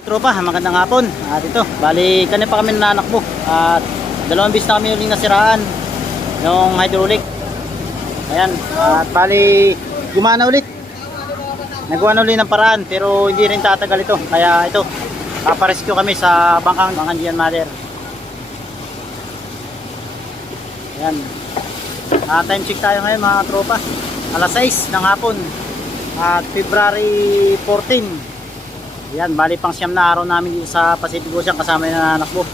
Tropa, magandang hapon. At ito, bali kanina pa kami nananakbo. At dalawang bis na kami uling nasiraan yung hydraulic. Ayan, at bali gumana ulit. Nagawa na ulit ng paraan pero hindi rin tatagal ito. Kaya ito, paparescue kami sa bangkang Gian Mother. Ayan. Time check tayo ngayon mga tropa. Alas 6 ng hapon. At February 14. Yan, bali pang siyam na araw namin dito sa Pacific Ocean kasama yung nananakbo.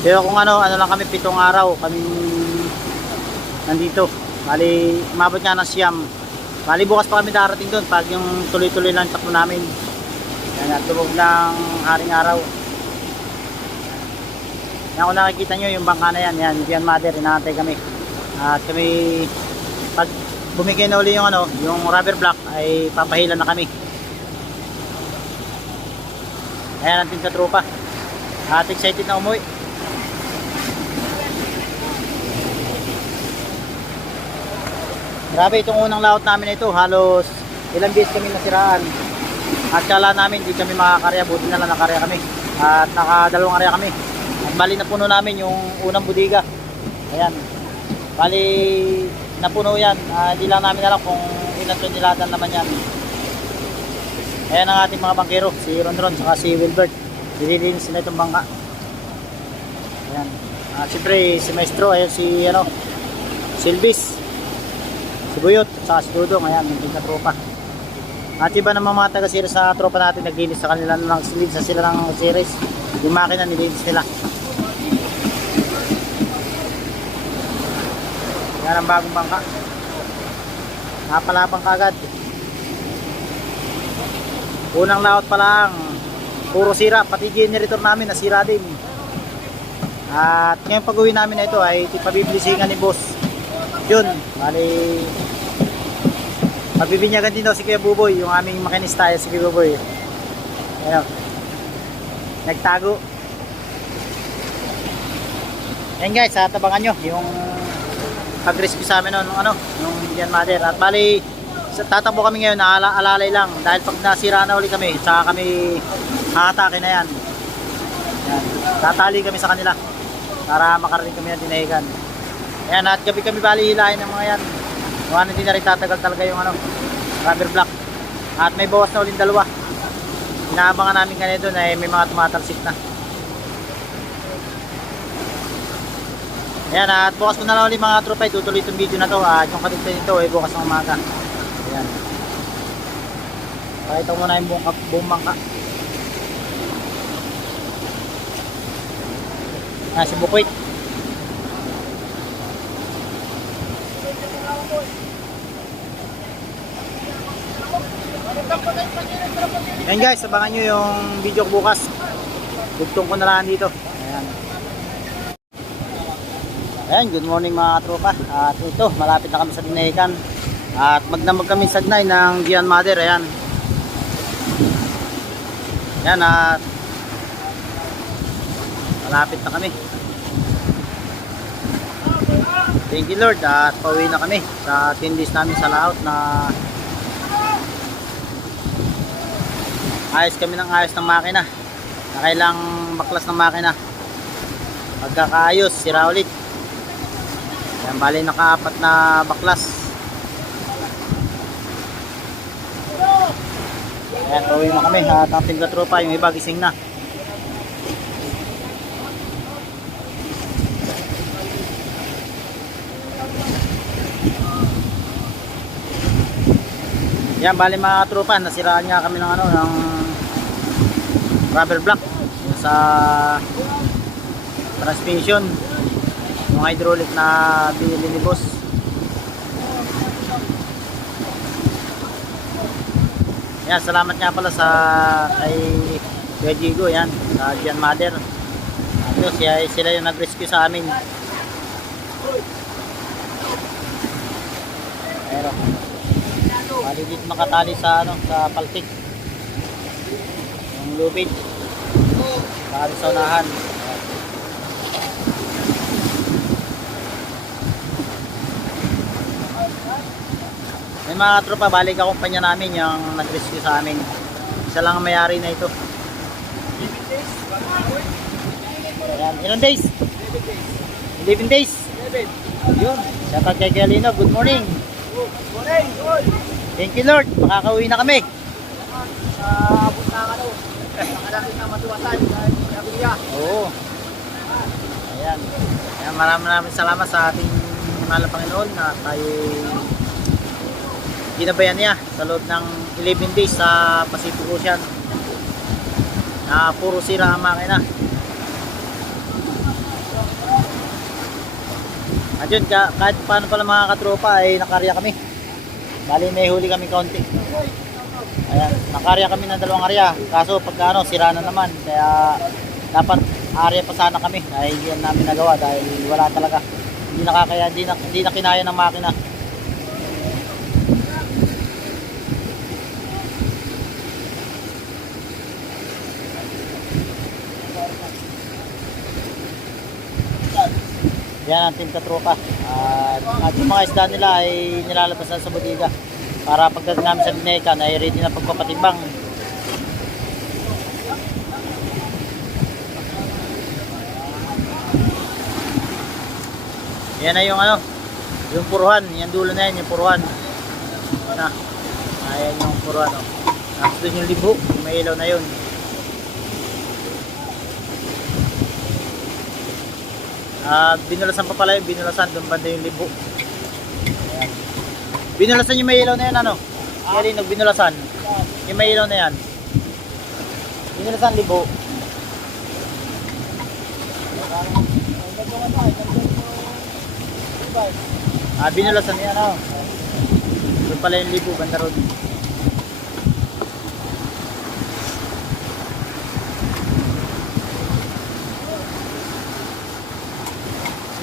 Pero kung ano lang kami, 7 araw kami nandito. Bali, umabot nga ng siyam. Bali, bukas pa kami darating doon pag yung tuloy-tuloy lang takbo namin. Yan, at lubog ng haring araw. Yan, kung nakikita nyo yung bangka na yan, yan, Gian Mother, inaantay kami. At kami, pag bumigay na uli yung yung rubber block, ay papahilan na kami. Ayan natin sa tropa. At excited na umuwi. Grabe itong unang laot namin ito. Halos ilang beses kami nasiraan. At kala namin hindi kami makakarya. Buti na lang nakarya kami. At nakadalawang karya kami. At bali napuno namin yung unang budiga. Ayan. Bali napuno yan. Hindi lang namin alam kung ilan tonelada naman yan. Ayan ang ating mga bangkero, si Ronron saka si Wilbert. Dililinis na itong bangka. Ayan. Siyempre si Maestro, ayan si Silvis, si Buyot, saka si Dudong. Ayan, hindi na tropa. At iba naman mga taga-series sa tropa natin naglinis sa kanila ng sila ng series. Yung makina nilinis nila. Ayan ang bagong bangka. Napalapang kagad. Unang laot pa lang, puro sira, pati generator namin nasira din. At ngayong pag-uwi namin na ito ay pabibilisingan ni boss. Yun, bali pagbibinyagan din daw si Kuya Buboy, yung aming makinista, si Kuya Buboy. Ayun, nagtago. Ayan guys, tabangan nyo yung pag-rescue sa amin noon, yung Gian Mother. At bali tatakbo kami ngayon, alalay lang dahil pag nasira na uli kami, saka kami haatake na yan. Yan, tatali kami sa kanila para makarating kami ng dinahigan. Ayan, at gabi kami bali hilahin ng mga yan. Hindi na rin tatagal talaga yung rubber block. At may bawas na uling dalawa. Inaabangan namin kanina doon ay may mga tumatalsik na. Ayan, at bukas ko na lang ulit mga tropa, tutuloy itong video na to. At yung kadugtay nito ay bukas ng umaga. Ayan. Pakita ko muna yung buong bangka. Si Bukwit. Ayan guys, abangan nyo yung video ko bukas. Dugtong ko na lang dito. Ayan. Ayan, good morning mga tropa. At ito, malapit na kami sa dinahigan. At magdamag kami sa Sagnay ng Gian Mother. Ayan. Ayan, at malapit na kami. Thank you Lord. At pauwi na kami sa 10 days namin sa laot na ayos kami ng ayos ng makina. Nakailang baklas ng makina. Pagkakaayos, sira ulit. Ayan, bali naka-4 na baklas. Ayan, pauwi na kami at ang team katropa, yung iba gising na. Ayan, bali mga tropa, nasiraan nga kami ng ng rubber block yung sa transmission, yung hydraulic na binili ni boss. Yan, salamat nga pala sa kay Kuya Jigo, yan, sa Gian Mother. Ito, sila yung nag-rescue sa amin. Pero bali dito nakatali sa sa paltik. Yung lubid. Bali sa unahan. May mga tropa, balik akumpanya namin yung nag-rescue sa amin. Isa lang ang may-ari na ito. Ayan, ilang days? 11 days. Yun. Shout out kay Galino. Good morning. Thank you Lord. Makakauwi na kami. Abot na ano. Nakalapit na matuwasan. Sabi niya. Oo. Ayan. Ayan, maraming salamat sa ating mahal na Panginoon na tayo ginabayan niya sa loob ng 11 days sa Pacific Ocean na puro sira ang makina. At yun, kahit paano pala mga katropa ay nakarya kami. Bali may huli kami kaunti. Ayan, nakarya kami ng 2 arya. Kaso pagka ano, sira na naman. Kaya dapat arya pa sana kami. Dahil hindi namin nagawa dahil wala talaga. Hindi nakakaya, hindi na kinaya ng makina. Yan ang team katropa. At yung mga isda nila ay nilalabas na sa bodega para pagdating namin sa Binecan ay ready na pagpapatimbang. Yan na yung ano, yung puruhan, yung dulo na yan, yung puruhan na, ayan yung puruhan, oh. Tapos dun yung libo, yung may ilaw na yun. Binulasan pa pala yung binulasan, doon banda yung libo. Ayan. Binulasan yung may ilaw na yan, ano? Kaya rin, binulasan yung may ilaw na yan. Binulasan libo. Binulasan yan, ano? Doon pala yung libo, banda road.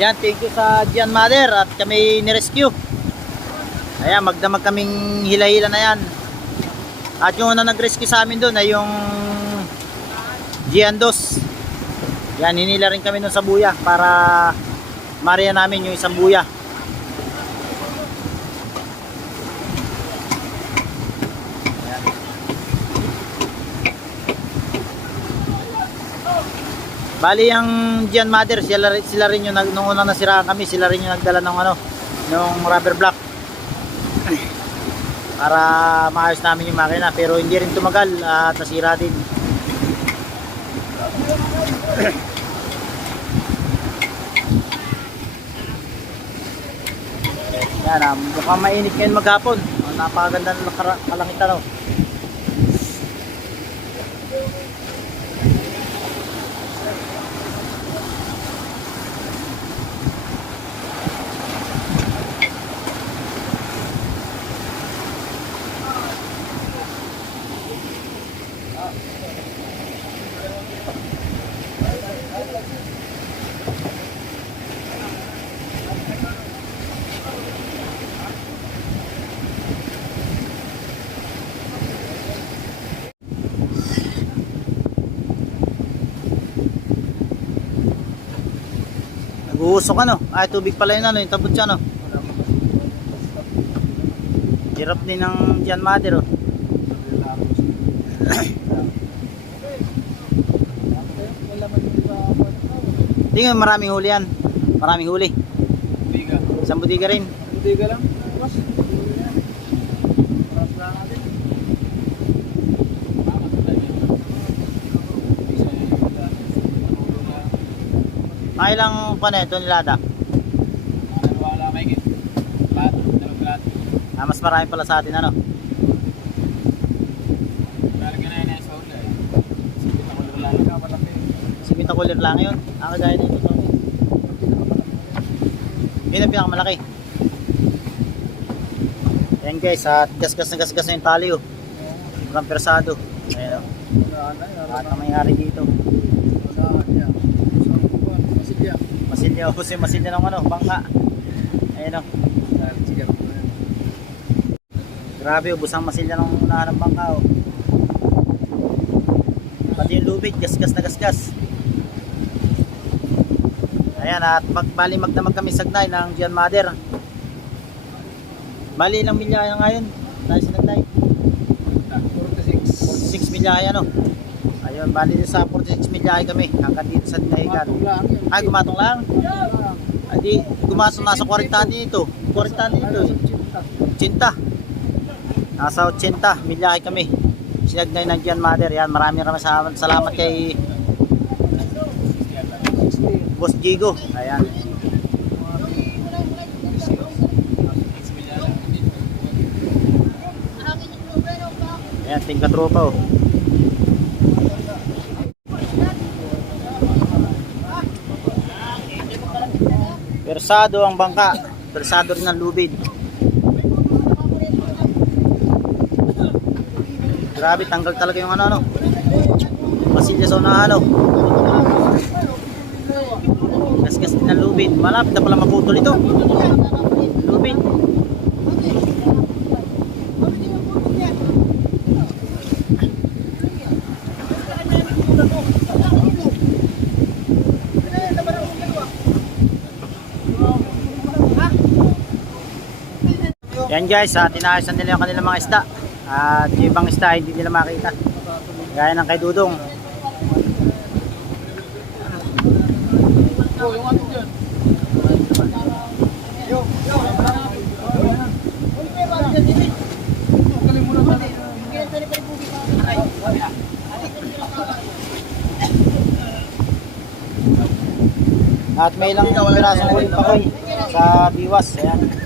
Yan, thank you sa Gian Mother at kami ni-rescue. Ayan, magdamag kaming hila-hila na yan. At yung una nag-rescue sa amin doon ay yung Gian Dos. Yan, hinila rin kami nun sa buya para mariya namin yung isang buya. Ayan. Bali ang Gian Mother, sila rin yung nung unang nasiraan kami, sila rin yung nagdala ng ano, ng rubber block para maayos namin yung makina, pero hindi rin tumagal at nasira din. Yan, mukhang mainit ngayon maghapon. Napakaganda ng kalangitan, oh. Nag-uusok ano? Ay, tubig pala yun, ano, yung tabot siya, no? Hirap din ng Gian Mother, oh. Hindi nga, maraming huli yan. Maraming huli. Budiga. Isang budiga rin. Budiga lang. Mas. Maras lang natin. Ay lang pa na ito nilada. Wala may git. Lahat. Mas marami pala sa atin, ano? Lalagyan na yun sa huli. Lalagyan ka malaki. Simita cooler lang yun. Kagaya dito sa akin. Yun ang pinakamalaki. Ayan guys, at gasgas na yung tali, oh. Walang persado. Ayan, oh. At ang may-ari dito. Masilya, ubos yung masilya ng ano, bangka. Ayan, oh. Grabe, ubos ang masilya ng unahan ng bangka, oh. Pati yung lubid, gasgas na gasgas. Ayan, at bali magdamag kami sagnay ng Gian Mother. Bali ilang milya ngayon tayo sinagnay? 46 milya, ano. Ayun. Ayun, bali sa 46 milyahe kami hanggang dito sa Dinahigan. Matong lang yan. Ay, gumatong lang. Lang. Ay, di, gumatong nasa 40 dito. 40 dito. Cinta. 80. Nasa 80 milyahe kami. Sinagnay ng Gian Mother. Yan, maraming salamat kay Boss Jigo. Ayan. Ayan, tingka tropa oh. Persado ang bangka. Persado rin ang lubid. Grabe, tanggal talaga yung ano. Masilya sa unahan. Gasgas din ang lubid. Malapit na pala maputol ito. Lubid. Yan guys, tinaayos nila yung kanilang mga isda. At yung ibang isda hindi nila makita. Gaya ng kay Dudong. Oh, yung ano dyan? At may ilang pirasong ulit pa koy sa biwas. Ayan.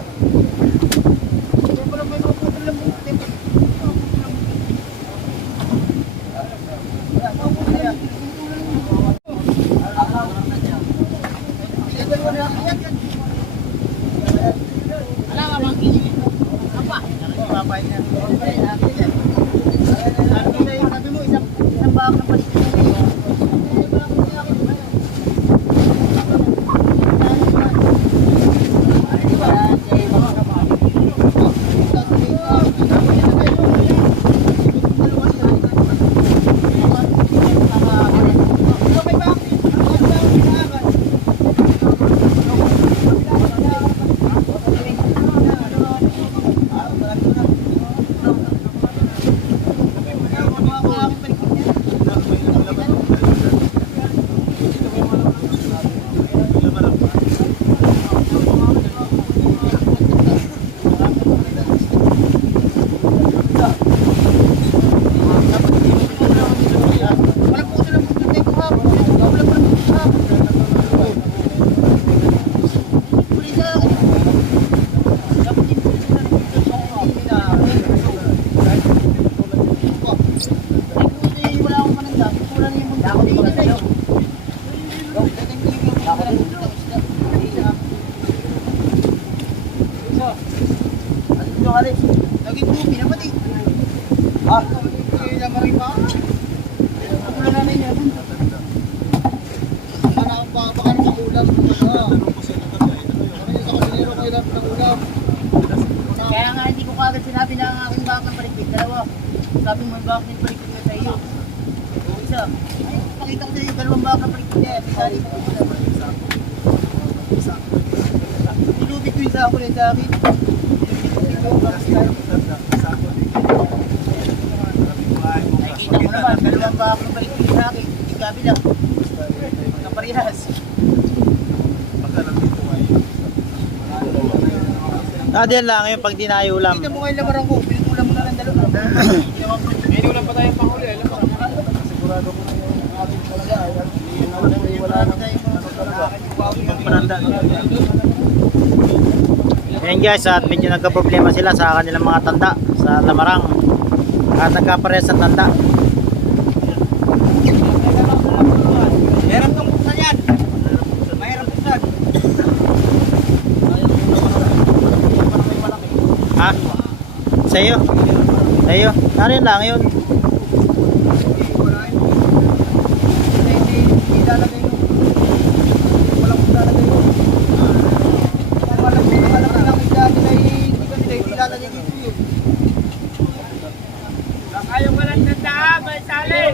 Naging bupi naman eh. Ha? Hindi naman rin pa. Ulan na rin yan. Baka rin sa ulam. Kami sa kasinero ko ilang ng ulam. Kaya nga hindi ko kagad sinabi na ang aking bakang paligpit. Dalawa. Sabi mo yung bakang paligpit ko sa iyo. O isa. Ay, pakita ko sa iyo dalawang bakang paligpit niya. Pisali ko ko naman. Ilubit ko yung sa ako sa akin. Nakikita ko naman, dalawang bakang paligpit sa akin. Yung kabila. Kaparihas. Diyan lang yung pag di na ulam. Kita mo ngayon lamarang ko. Pinutulan mo na lang dalawa. May ulam pa tayong panghuli. Sigurado ko na yung ating talaga. Wala na tayong pananda. Ayan guys, at medyo nagka-problema sila sa kanilang mga tanda sa lamarang. At nagkapares sa tanda. Meron tong buksan yan. Mahirap buksan. Ha? Sa'yo? Sa'yo? Narin lang yun. Hindi lalagay yun. Walang kung lalagay yun. Malaki lang yung dati na hindi lalagay dito yun. Ayaw mo lang tanda, may sali!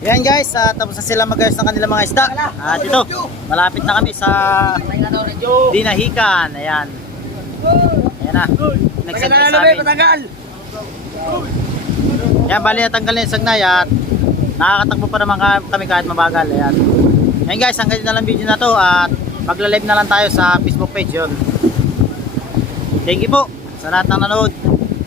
Yan guys, tapos na sila mag-ayos ng kanilang mga isda. At ito, malapit na kami sa Dinahican. Ayan. Ayan na. Next time sa amin. Yan, bali natanggal na yung sagnay at nakakatakbo pa naman kami kahit mabagal. Ayan. Ayan guys, hanggang na lang video na to at magla-live na lang tayo sa Facebook page yun. Thank you po sa lahat ng nanood.